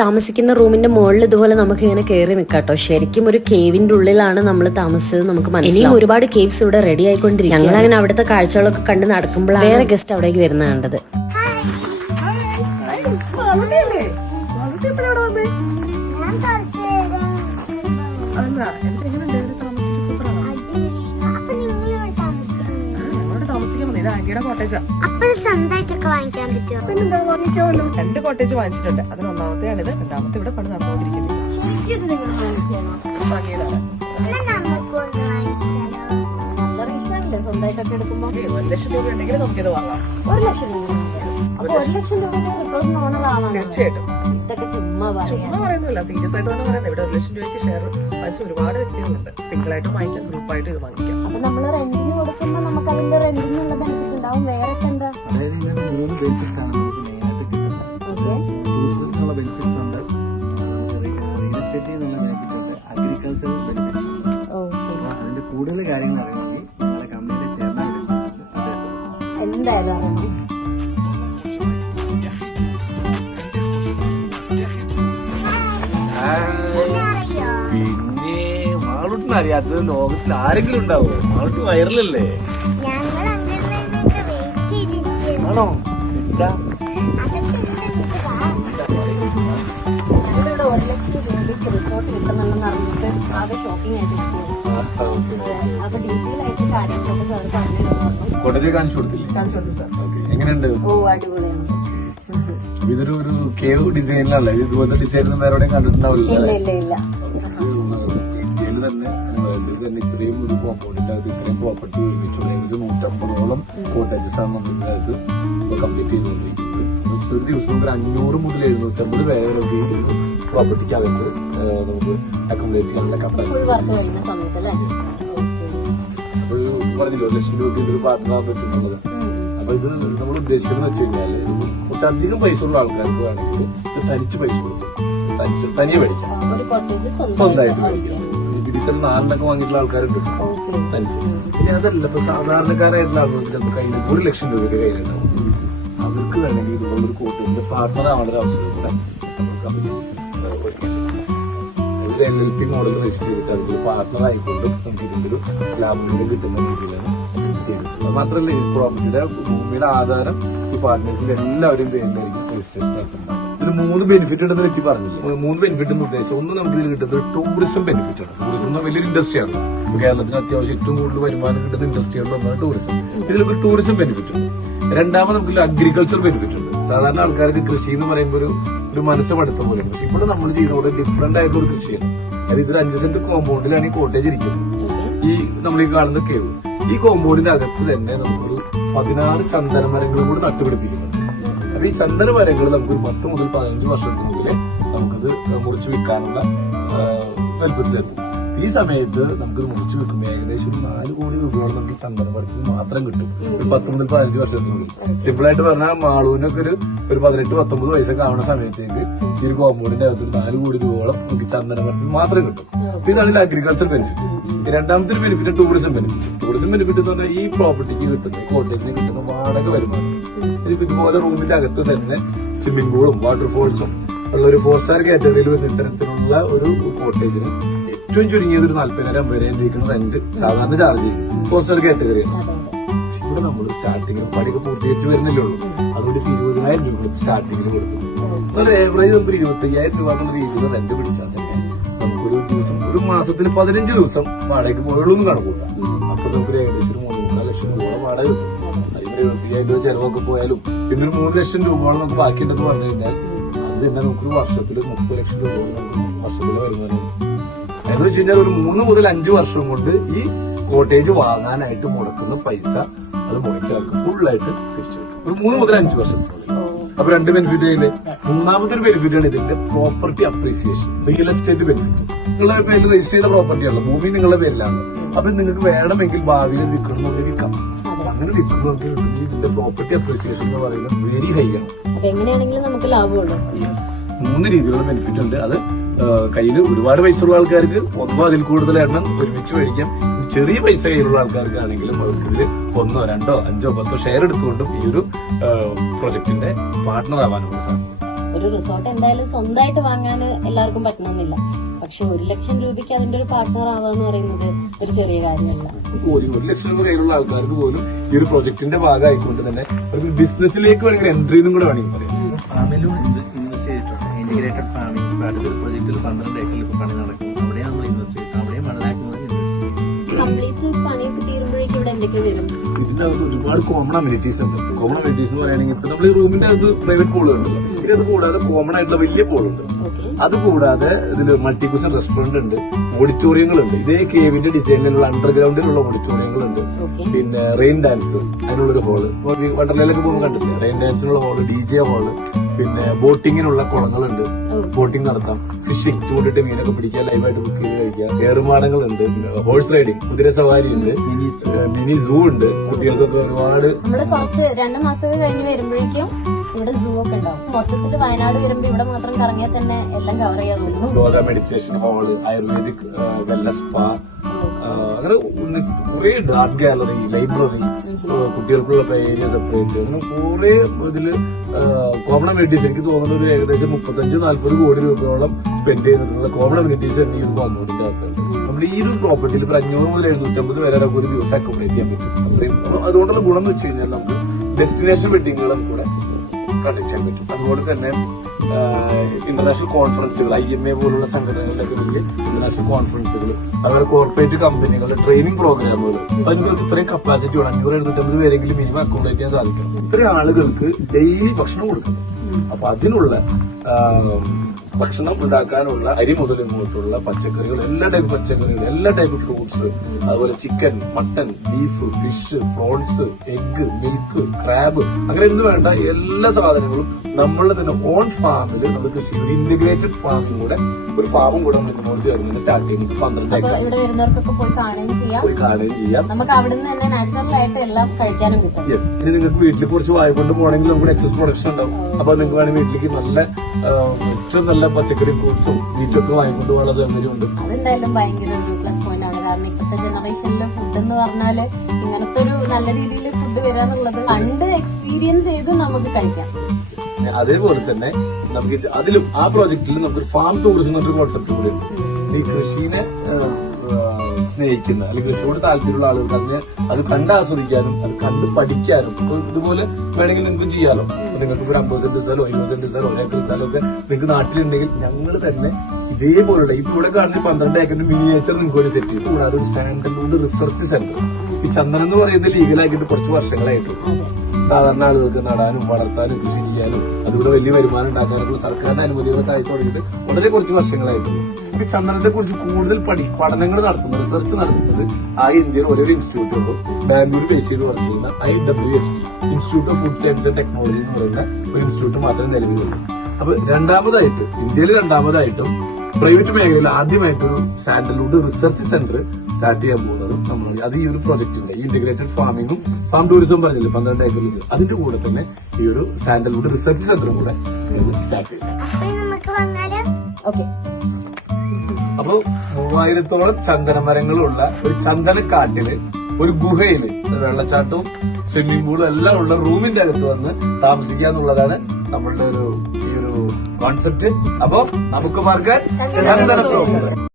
താമസിക്കുന്ന റൂമിന്റെ മുകളിൽ ഇതുപോലെ നമുക്ക് ഇങ്ങനെ കയറി നിൽക്കാട്ടോ. ശരിക്കും ഒരു കേവിന്റെ ഉള്ളിലാണ് നമ്മൾ താമസിച്ചത്. നമുക്ക് ഇനിയും ഒരുപാട് കേവ്സ് ഇവിടെ റെഡി ആയിക്കൊണ്ടിരിക്കും. ഞങ്ങൾ അങ്ങനെ അവിടുത്തെ കാഴ്ചകളൊക്കെ കണ്ട് നടക്കുമ്പോഴാണ് വേറെ ഗസ്റ്റ് അവിടേക്ക് വരുന്ന കണ്ടത്. രണ്ട് കോട്ടേജ് വാങ്ങിച്ചിട്ടുണ്ട്. അതിന് ഒന്നാമത്തെയാണിത്. രണ്ടാമത്തെ ഇവിടെ പണി നടന്നുകൊണ്ടിരിക്കുന്നത്. സ്വന്തമായിട്ടൊക്കെ എടുക്കുമ്പോൾ 1 ലക്ഷം രൂപ ഉണ്ടെങ്കിൽ നമുക്കിത് വാങ്ങാം. 1 ലക്ഷം രൂപ. അപ്പൊ 1 ലക്ഷം രൂപ തീർച്ചയായിട്ടും. ഇതൊക്കെ ചുമ്മാ പറയുന്നില്ല, സീരിയസ് ആയിട്ട് തന്നെ പറയുന്നത്. ഇവിടെ 1 ലക്ഷം രൂപയ്ക്ക് ഷെയർ വാങ്ങിച്ച ഒരുപാട് വ്യക്തികളുണ്ട്. സിംഗിൾ ആയിട്ടും വാങ്ങിക്കാം, ഗ്രൂപ്പായിട്ടും ഇത് വാങ്ങിക്കാം. അപ്പൊ നമ്മള് റെന്റിന് കൊടുക്കുമ്പോ നമുക്ക് അതിന്റെ റെന്റിനുള്ള ബെനിഫിറ്റ് ഉണ്ടാവും. വേറെ എന്താ? അതായത് ഇതിന്റെ 3 ബെനിഫിറ്റ്സ് ആണ് നമുക്ക് മെയിനായിട്ട് കിട്ടുന്നത്. ടൂറിസത്തിനുള്ള ബെനിഫിറ്റ്സ് ഉണ്ട്, റിയൽ എസ്റ്റേറ്റിൽ നിന്നുള്ള ബെനിഫിറ്റ് ഉണ്ട്, അഗ്രികൾച്ചറൽ ബെനിഫിറ്റ്സ് ഉണ്ട്. അതിന്റെ കൂടുതൽ കാര്യങ്ങൾ അറിയണമെങ്കിൽ നിങ്ങളെ കമ്പനിയിൽ ചേർന്നാൽ എന്തായാലും അറിയണം. പിന്നെ മാളൂട്ടിന് അറിയാത്തത് ലോകത്തിൽ ആരെങ്കിലും ഉണ്ടാവോ? മാളൂട്ടി വൈറലല്ലേ? ആണോ? എന്താ ഇവിടെ 1 ലക്ഷം രൂപയ്ക്ക് റിസോർട്ട് കിട്ടുന്നുണ്ടെന്ന് അറിഞ്ഞിട്ട് ആകെ ഷോപ്പിംഗ് ആയിട്ട് അപ്പൊ ഡീറ്റെയിൽ ആയിട്ട് കാര്യങ്ങളൊക്കെ സാർ പറഞ്ഞു. കോട്ടേജ് കാണിച്ചു കൊടുത്തില്ലേ? എങ്ങനെയുണ്ട്? ഓ, അടിപൊളിയാണ്. ഇതൊരു കേവ് ഡിസൈനിലല്ല, ഇതുപോലത്തെ ഡിസൈൻ വേറെ എവിടെയും കണ്ടിട്ടുണ്ടാവില്ല. ഇല്ല. ഇന്ത്യയിൽ തന്നെ ഇത്രയും ഒരു കോമ്പൗണ്ടിന്റെ അകത്ത് ഇത്രയും പ്രോപ്പർട്ടി ഒരുമിച്ച് 150ഓളം കോട്ടേജസ് ആണ് നമുക്ക് കംപ്ലീറ്റ് ചെയ്തുകൊണ്ടിരിക്കുന്നത്. ഒരു ദിവസം ഒരു 500 മുതൽ 750 പേരെ പ്രോപ്പർട്ടിക്ക് അകത്ത് നമുക്ക് അക്കോമഡേറ്റ് ചെയ്യാനുള്ള കപ്പാസിറ്റി. ഒരു പറഞ്ഞില്ല 1 ലക്ഷം രൂപയ്ക്ക് ഇതൊരു പാർട്ട്ണറാൻ പറ്റുന്നുള്ളത്. അപ്പൊ ഇത് നമ്മൾ ഉദ്ദേശിക്കുന്നത് വെച്ച് കഴിഞ്ഞാല് കുറച്ചധികം പൈസ ഉള്ള ആൾക്കാർക്ക് വേണമെങ്കിൽ ഇത് തനിച്ച് പൈസ കൊടുക്കും, തനിയെ മേടിക്കാം, സ്വന്തമായിട്ട് മേടിക്കാം. ഇതിൽ 4 വാങ്ങിയിട്ടുള്ള ആൾക്കാരുണ്ട് തനിച്ച്. പിന്നെ അതല്ല, ഇപ്പൊ സാധാരണക്കാരായിട്ടുള്ള ആളുകൾക്ക് ചിലപ്പോൾ കയ്യിൽ 1 ലക്ഷം രൂപയുടെ കയ്യിലുണ്ടാവും. അവർക്ക് വേണമെങ്കിൽ ഇതുപോലൊരു കോട്ടേജിന്റെ പാർട്ട്ണർ ആവേണ്ട അവസരത്തിലൂടെ നമുക്ക് ഒരു LLP മോഡൽ രജിസ്റ്റർ ചെയ്തിട്ട് അതിൽ പാർട്ട്ണർ ആയിക്കൊണ്ട് നമുക്ക് ഇതിന്റെ ഒരു ലാഭം കിട്ടുന്ന രീതിയിലാണ് ചെയ്തിട്ടുള്ളത്. മാത്രമല്ല, ഈ പ്രോപ്പർട്ടിയുടെ ഭൂമിയുടെ ആധാരം ഈ പാർട്ട്നേഴ്സിന്റെ എല്ലാവരും പേരിലായിരിക്കും രജിസ്ട്രേഷൻ നടത്തുന്നത്. ഇതിന് 3 ബെനിഫിറ്റ് ഉണ്ടെന്ന് വ്യക്തി പറഞ്ഞില്ല. 3 ബെനിഫിറ്റ് എന്ന് ഉദ്ദേശിച്ചത്, ഒന്ന് നമുക്ക് ഇതിൽ കിട്ടുന്നത് ടൂറിസം ബെനിഫിറ്റ് ആണ്. ടൂറിസം എന്ന വലിയൊരു ഇൻഡസ്ട്രിയാണ്. കേരളത്തിന് അത്യാവശ്യം ഏറ്റവും കൂടുതൽ വരുമാനം കിട്ടുന്ന ഇൻഡസ്ട്രികളിൽ ഒന്നാണ് ടൂറിസം. ഇതിലൊരു ടൂറിസം ബെനിഫിറ്റ് ഉണ്ട്. രണ്ടാമത് നമുക്ക് അഗ്രികൾച്ചർ ബെനിഫിറ്റ് ഉണ്ട്. സാധാരണ ആൾക്കാർക്ക് കൃഷി എന്ന് പറയുമ്പോൾ ഒരു മനസ്സ് മടുത്ത പോലെയാണ്. പക്ഷെ ഇവിടെ നമ്മൾ ചെയ്യുന്നത് ഡിഫറെന്റ് ആയിട്ടുള്ള ഒരു കൃഷിയാണ്. അതായത് ഇതൊരു 5 സെന്റ് കോമ്പൗണ്ടിലാണ് ഈ കോട്ടേജ് ഇരിക്കുന്നത്. ഈ നമ്മൾ ഈ കാണുന്ന കേവ്, ഈ കോമ്പൗണ്ടിന്റെ അകത്ത് തന്നെ നമുക്കൊരു 16 ചന്ദന മരങ്ങളും കൂടി നട്ടുപിടിപ്പിക്കുന്നുണ്ട്. അപ്പൊ ഈ ചന്ദന മരങ്ങൾ നമുക്കൊരു 10 മുതൽ 15 വർഷത്തിനുള്ളിൽ നമുക്കത് മുറിച്ചു വെക്കാനുള്ള വലുപ്പത്തിലെത്തും. ഈ സമയത്ത് നമുക്കത് മുറിച്ചു വെക്കുമ്പോൾ ഏകദേശം ഒരു 4 കോടി രൂപയോളം നമുക്ക് ചന്ദന മരത്തിൽ മാത്രം കിട്ടും ഒരു 10 മുതൽ 15 വർഷത്തിനുള്ളിൽ. സിമ്പിൾ ആയിട്ട് പറഞ്ഞാൽ മാളൂനൊക്കെ ഒരു 18-19 വയസ്സൊക്കെ ആവുന്ന സമയത്തേക്ക് ഈ ഒരു കോമ്പൗണ്ടിന്റെ അകത്ത് 4 കോടി രൂപയോളം നമുക്ക് ചന്ദന മരത്തിൽ മാത്രം കിട്ടും. അപ്പൊ ഇതാണ് അഗ്രികൾച്ചർ ബെനിഫിറ്റ്. രണ്ടാമത്തെ ഒരു benefit tourism benefit. Tourism benefit എന്ന് പറഞ്ഞാൽ ഈ പ്രോപ്പർട്ടിക്ക് കിട്ടുന്ന കോട്ടേജിന് കിട്ടുന്ന വാടക വരുമാനം. ഇതിപ്പോ ഇതുപോലെ റൂമിന്റെ അകത്ത് തന്നെ സ്വിമ്മിംഗ് പൂളും വാട്ടർഫോൾസും ഉള്ള ഒരു 4 സ്റ്റാർ കാറ്റഗറിയിൽ വരുന്ന ഇത്തരത്തിലുള്ള ഒരു കോട്ടേജിന് ഏറ്റവും ചുരുങ്ങിയത് ഒരു 40,000-50,000 രൂപയ്ക്ക് റെന്റ് സാധാരണ ചാർജ് ചെയ്യും. 4 സ്റ്റാർ കാറ്റഗറിയാണ്. ഇവിടെ നമ്മൾ സ്റ്റാർട്ടിങ്ങിൽ പണിയൊക്കെ പൂർത്തീകരിച്ച് വരുന്നില്ലേ ഉള്ളൂ. അതുകൊണ്ട് 20,000 രൂപ സ്റ്റാർട്ടിങ്ങിൽ കൊടുക്കും. ഒരു ഏവറേജ് നമുക്ക് 25,000 രൂപ എന്നുള്ള രീതിയിൽ റെന്റ് പിടിച്ചാൽ തന്നെ നമുക്കൊരു ദിവസം ഒരു മാസത്തിന് 15 ദിവസം വാടകയ്ക്ക് പോയുള്ളൂ കണക്കൂട്ടാം. അപ്പൊ നമുക്ക് ഏകദേശം 3-4 ലക്ഷം രൂപ വാടക കിട്ടും. അതിന് 75,000 രൂപ ചെലവൊക്കെ പോയാലും പിന്നെ ഒരു 3 ലക്ഷം രൂപയോളം നമുക്ക് ബാക്കിയുണ്ടെന്ന് പറഞ്ഞു കഴിഞ്ഞാൽ അത് തന്നെ നമുക്കൊരു വർഷത്തിൽ 30 ലക്ഷം രൂപ നമുക്ക് വർഷത്തിൽ വരുമാനം. എന്ന് വെച്ച് കഴിഞ്ഞാൽ ഒരു 3 മുതൽ 5 വർഷം കൊണ്ട് ഈ കോട്ടേജ് വാങ്ങാനായിട്ട് മുടക്കുന്ന പൈസ അത് മുടക്കിയാൾക്ക് ഫുള്ളായിട്ട് തിരിച്ചു കിട്ടും ഒരു 3 മുതൽ 5 വർഷത്തിനുള്ളിൽ. അപ്പൊ 2 ബെനിഫിറ്റ് ആയില്ലേ. മൂന്നാമത്തെ ഒരു ബെനിഫിറ്റ് ആണ് ഇതിന്റെ property appreciation, real estate benefit. നിങ്ങളുടെ പേരിൽ രജിസ്റ്റർ ചെയ്ത പ്രോപ്പർട്ടിയാണല്ലോ, ഭൂമി നിങ്ങളുടെ പേരിലാണ്. അപ്പൊ നിങ്ങൾക്ക് വേണമെങ്കിൽ ഭാവിയിൽ വിൽക്കണമെങ്കിൽ വിൽക്കാം. അങ്ങനെ വിൽക്കണമെങ്കിൽ ഇതിന്റെ പ്രോപ്പർട്ടി അപ്രീസിയേഷൻ എന്ന് പറയുന്നത് വെരി ഹൈ ആണ്. എങ്ങനെയാണെങ്കിലും നമുക്ക് ലാഭമുള്ളൂ. 3 രീതിയിലുള്ള ബെനിഫിറ്റ് ഉണ്ട്. അത് കയ്യിൽ ഒരുപാട് പൈസ ഉള്ള ആൾക്കാർക്ക് 1 അതിൽ കൂടുതൽ എണ്ണം ഒരുമിച്ച് മേടിക്കാം. ചെറിയ പൈസ കയ്യിലുള്ള ആൾക്കാർക്കാണെങ്കിലും അവർക്ക് ഇതിൽ 1, 2, 5, 10 ഷെയർ എടുത്തുകൊണ്ടും ഈ ഒരു പ്രൊജക്ടിന്റെ പാർട്ട്ണർ ആവാനുള്ള സാധ്യത. ഒരു റിസോർട്ട് എന്തായാലും സ്വന്തമായിട്ട് വാങ്ങാൻ എല്ലാവർക്കും പറ്റണമെന്നില്ല. പക്ഷെ 1 ലക്ഷം രൂപയ്ക്ക് അതിന്റെ ഒരു പാർട്ട്ണർ ആവാന്ന് പറയുന്നത് ഒരു ചെറിയ കാര്യമല്ല. 1 ലക്ഷം രൂപ കയ്യിലുള്ള ആൾക്കാർക്ക് പോലും ഈ ഒരു പ്രൊജക്ടിന്റെ ഭാഗമായിക്കൊണ്ട് തന്നെ ഒരു ബിസിനസ്സിലേക്ക് വേണമെങ്കിൽ എൻട്രി എന്നും കൂടെ വേണമെങ്കിൽ പറയാം. ഫാമിലും ഇൻവെസ്റ്റ് ചെയ്തിട്ടുണ്ട്. ഇന്റഗ്രേറ്റഡ് ഫാമിംഗ് ഇപ്പൊ അടുത്തൊരു പ്രൊജക്റ്റിൽ 12 ഏക്കറിൽ ഇപ്പൊ പണി നടക്കും. അവിടെയാണ് നമ്മൾ ഇൻവെസ്റ്റ് ചെയ്തത്. അവിടെയും 1 lakh മുതൽ ഇൻവെസ്റ്റ് ചെയ്യും. കംപ്ലീറ്റ് പണിയൊക്കെ തീരുമ്പോഴേക്കും ഇവിടെ എന്തൊക്കെ വരും? ഇതിന്റെ അകത്ത് ഒരുപാട് കോമൺ അമ്യൂണിറ്റീസ് ഉണ്ട്. കോമൺ അമ്യൂണിറ്റീസ് എന്ന് പറയുകയാണെങ്കിൽ ഇപ്പൊ നമ്മൾ ഈ റൂമിന്റെ അകത്ത് പ്രൈവറ്റ് പൂളുകളുണ്ട്. ഇനി അത് കൂടാതെ കോമൺ ആയിട്ടുള്ള വലിയ പൂളുണ്ട്. അത് കൂടാതെ ഇതിൽ മൾട്ടി ക്യൂസൻ റെസ്റ്റോറന്റ് ഉണ്ട്, ഓഡിറ്റോറിയങ്ങളുണ്ട്. ഇതേ കേവിന്റെ ഡിസൈനിലുള്ള അണ്ടർഗ്രൗണ്ടിലുള്ള ഓഡിറ്റോറിയങ്ങളുണ്ട്. പിന്നെ റെയിൻ ഡാൻസ് അതിനുള്ളൊരു ഹോള്, വണ്ടർലയിലൊക്കെ പോകുമ്പോൾ കണ്ടില്ലേ, റെയിൻ ഡാൻസിനുള്ള ഹോള്, DJ ഹോള്, പിന്നെ ബോട്ടിങ്ങിനുള്ള കുളങ്ങളുണ്ട്, ബോട്ടിംഗ് നടത്താം, ഫിഷിംഗ് ചൂണ്ടിട്ട് മീനൊക്കെ പിടിക്കാൻ ലൈവായിട്ട് ബുക്ക് ചെയ്ത് കഴിക്കാം, ഏറുമാടങ്ങളുണ്ട്, ഹോഴ്സ് റൈഡിങ്, കുതിര സവാരി ഉണ്ട്, മിനി സൂ ഉണ്ട്. കുട്ടികൾക്കൊക്കെ ഒരുപാട് നമ്മള് കുറച്ച് 2 മാസം കഴിഞ്ഞ് വരുമ്പോഴേക്കും ഇവിടെ സൂ ഒക്കെ ഉണ്ടാവും. മൊത്തത്തിൽ വയനാട് വരുമ്പോ ഇവിടെ മാത്രം കറങ്ങിയാൽ തന്നെ എല്ലാം കവർ ചെയ്യാൻ തോന്നുന്നു. Yoga meditation hall, ayurvedic wellness spa, അങ്ങനെ കുറെ ആർട്ട് ഗാലറി, ലൈബ്രറി, കുട്ടികൾക്കുള്ള ഏരിയ സെപ്പറേറ്റ്, അങ്ങനെ കുറെ ഇതില് കോമൺ അമ്യൂണിറ്റീസ്. എനിക്ക് തോന്നുന്ന ഒരു ഏകദേശം 35-40 കോടി രൂപയോളം സ്പെൻഡ് ചെയ്തിട്ടുള്ള കോമൺ അമ്യൂണിറ്റീസ് തന്നെ ഈ ഒരു കോമ്പൗണ്ടിന്റെ അകത്തുണ്ട്. നമ്മൾ ഈ ഒരു പ്രോപ്പർട്ടിയിൽ ഇപ്പൊ 500 മുതൽ 750 വരെ ഒരു ദിവസം അക്കോമഡേറ്റ് ചെയ്യാൻ പറ്റും. അതുകൊണ്ടുള്ള ഗുണം എന്ന് വെച്ച് കഴിഞ്ഞാൽ നമുക്ക് ഡെസ്റ്റിനേഷൻ വെഡിങ്ങുകളും കൂടെ കണ്ടക്ട് ചെയ്യാൻ പറ്റും. അതുപോലെ തന്നെ ഇന്റർനാഷണൽ കോൺഫറൻസുകൾ, IMA പോലുള്ള സംഘടനകളിലൊക്കെ വലിയ ഇന്റർനാഷണൽ കോൺഫറൻസുകൾ, അതുപോലെ കോർപ്പറേറ്റ് കമ്പനികളുടെ ട്രെയിനിങ് പ്രോഗ്രാമുകൾ, അതിനകത്ത് ഇത്രയും കപ്പാസിറ്റി വേണം. 500-750 പേരെങ്കിലും മിനിമം അക്കോമഡേറ്റ് ചെയ്യാൻ സാധിക്കണം. ഇത്രയും ആളുകൾക്ക് ഡെയിലി ഭക്ഷണം കൊടുക്കണം. അപ്പൊ അതിനുള്ള ഭക്ഷണം ഉണ്ടാക്കാനുള്ള അരി മുതൽ ഇങ്ങോട്ടുള്ള പച്ചക്കറികൾ, എല്ലാ ടൈപ്പ് പച്ചക്കറികൾ, എല്ലാ ടൈപ്പ് ഫ്രൂട്ട്സ്, അതുപോലെ chicken, mutton, beef, fish, prawns, egg, milk, crab, അങ്ങനെ എന്ത് വേണ്ട എല്ലാ സാധനങ്ങളും നമ്മളുടെ തന്നെ ഓൺ ഫാമിൽ നമ്മൾ കൃഷി ചെയ്ത് ഇന്റഗ്രേറ്റഡ് ഫാമിംഗ് കൂടെ ഒരു ഫാമും കൂടെ നമ്മൾ ചേർന്ന് സ്റ്റാർട്ട് ചെയ്യുന്നത് 12 ഏക്കർ. ഇവിടെ വരുന്നവർക്കൊക്കെ പോയി കാണുകയും ചെയ്യാം. നമുക്ക് അവിടെ നിന്ന് തന്നെ നാച്ചുറൽ ആയിട്ട് എല്ലാം കഴിക്കാനും കിട്ടും. യെസ്. ഇനി നിങ്ങൾക്ക് വീട്ടിൽ കുറച്ച് വായ കൊണ്ട് പോകണമെങ്കിൽ നമുക്ക് എക്സസ് പ്രൊഡക്ഷൻ ഉണ്ടാവും. അപ്പൊ നിങ്ങൾക്ക് വേണമെങ്കിൽ വീട്ടിലേക്ക് നല്ല ഏറ്റവും നല്ല പച്ചക്കറി, ഫ്രൂട്ട്സും മീറ്റും ഒക്കെ വാങ്ങിക്കൊണ്ട് പോകാനുള്ള സൗകര്യമുണ്ട്. അതെന്തായാലും ഭയങ്കര ഒരു പ്ലസ് പോയിന്റ് ആണ്. കാരണം ഇപ്പോഴത്തെ ജനറേഷനിലെ ഫുഡ് എന്ന് പറഞ്ഞാല് ഇങ്ങനത്തെ ഒരു നല്ല രീതിയിൽ ഫുഡ് വരാന്നുള്ളത് കണ്ട് എക്സ്പീരിയൻസ് ചെയ്ത് നമുക്ക് കഴിക്കാം. അതേപോലെ തന്നെ നമുക്ക് അതിലും ആ പ്രോജക്റ്റിൽ നമുക്കൊരു ഫാം ടൂറിസം എന്നൊരു കോൺസെപ്റ്റ് കൂടി ഉണ്ട്. ഈ കൃഷിനെ സ്നേഹിക്കുന്ന അല്ലെങ്കിൽ കൃഷിയോട് താല്പര്യമുള്ള ആളുകൾക്ക് അതിനെ അത് കണ്ട് ആസ്വദിക്കാനും അത് കണ്ട് പഠിക്കാനും ഇതുപോലെ വേണമെങ്കിൽ നിങ്ങൾക്ക് ചെയ്യാലോ. നിങ്ങൾക്ക് ഒരു 50 സെന്റ് സ്ഥലമോ 20 സെന്റ് സ്ഥലമോ 1 ഏക്കർ സ്ഥലമൊക്കെ നിങ്ങൾക്ക് നാട്ടിലുണ്ടെങ്കിൽ ഞങ്ങൾ തന്നെ ഇതേപോലുള്ള ഇപ്പൊ ഇവിടെ കാണുന്ന 12 ഏക്കറിന്റെ മിനിയേച്ചർ നിങ്ങൾക്ക് ഒരു സെറ്റ് ചെയ്യും. കൂടാതെ ഒരു സാൻഡൽവുഡ് റിസർച്ച് സെന്റർ. ഈ ചന്ദനം എന്ന് പറയുന്നത് ലീഗലാക്കിയിട്ട് കുറച്ച് വർഷങ്ങളായിട്ടുള്ളൂ. സാധാരണ ആളുകൾക്ക് നടാനും വളർത്താനും കൃഷി ചെയ്യാനും അതുകൂടെ വലിയ വരുമാനം ഉണ്ടാക്കാനൊക്കെ സർക്കാരിന്റെ അനുമതികളൊക്കെ ആയി തുടങ്ങിയിട്ട് വളരെ കുറച്ച് വർഷങ്ങളായിട്ടുള്ളൂ. ഈ ചന്ദനത്തെ കുറിച്ച് കൂടുതൽ പഠനങ്ങൾ നടത്തുന്നത്, റിസർച്ച് നടത്തുന്നത് ഇന്ത്യയിൽ ഒരേ ഇൻസ്റ്റിറ്റ്യൂട്ട് ഉള്ളൂ. ബാംഗ്ലൂർ ബേസ് ചെയ്ത് വർക്ക് ചെയ്യുന്ന IWST, institute of food science and technology എന്ന് പറയുന്ന ഒരു ഇൻസ്റ്റിറ്റ്യൂട്ട് മാത്രമേ നിലവിലുള്ളൂ. അപ്പൊ രണ്ടാമതായിട്ട് ഇന്ത്യയിൽ രണ്ടാമതായിട്ടും പ്രൈവറ്റ് മേഖലയിൽ ആദ്യമായിട്ടൊരു സാൻഡൽവുഡ് റിസർച്ച് സെന്റർ സ്റ്റാർട്ട് ചെയ്യാൻ പോകുന്നതും നമ്മൾ അത് ഈ ഒരു പ്രൊജക്ടിന്റെ ഈ ഇന്റഗ്രേറ്റഡ് ഫാമിംഗും ഫാം ടൂറിസം പറഞ്ഞില്ലേ 12 ഏക്കറിൽ, അതിന്റെ കൂടെ തന്നെ ഈ ഒരു സാൻഡൽവുഡ് റിസർച്ച് സെന്ററും കൂടെ സ്റ്റാർട്ട് ചെയ്യും. അപ്പൊ 3000-ഓളം ചന്ദനമരങ്ങളുള്ള ഒരു ചന്ദനക്കാട്ടില് ഒരു ഗുഹയില് വെള്ളച്ചാട്ടവും സ്വിമ്മിംഗ് പൂളും എല്ലാം ഉള്ള റൂമിന്റെ അകത്ത് വന്ന് താമസിക്കുക എന്നുള്ളതാണ് നമ്മളുടെ ഈ ഒരു കോൺസെപ്റ്റ്. അപ്പൊ നമുക്ക് മാർഗം ചന്ദനത്തോളം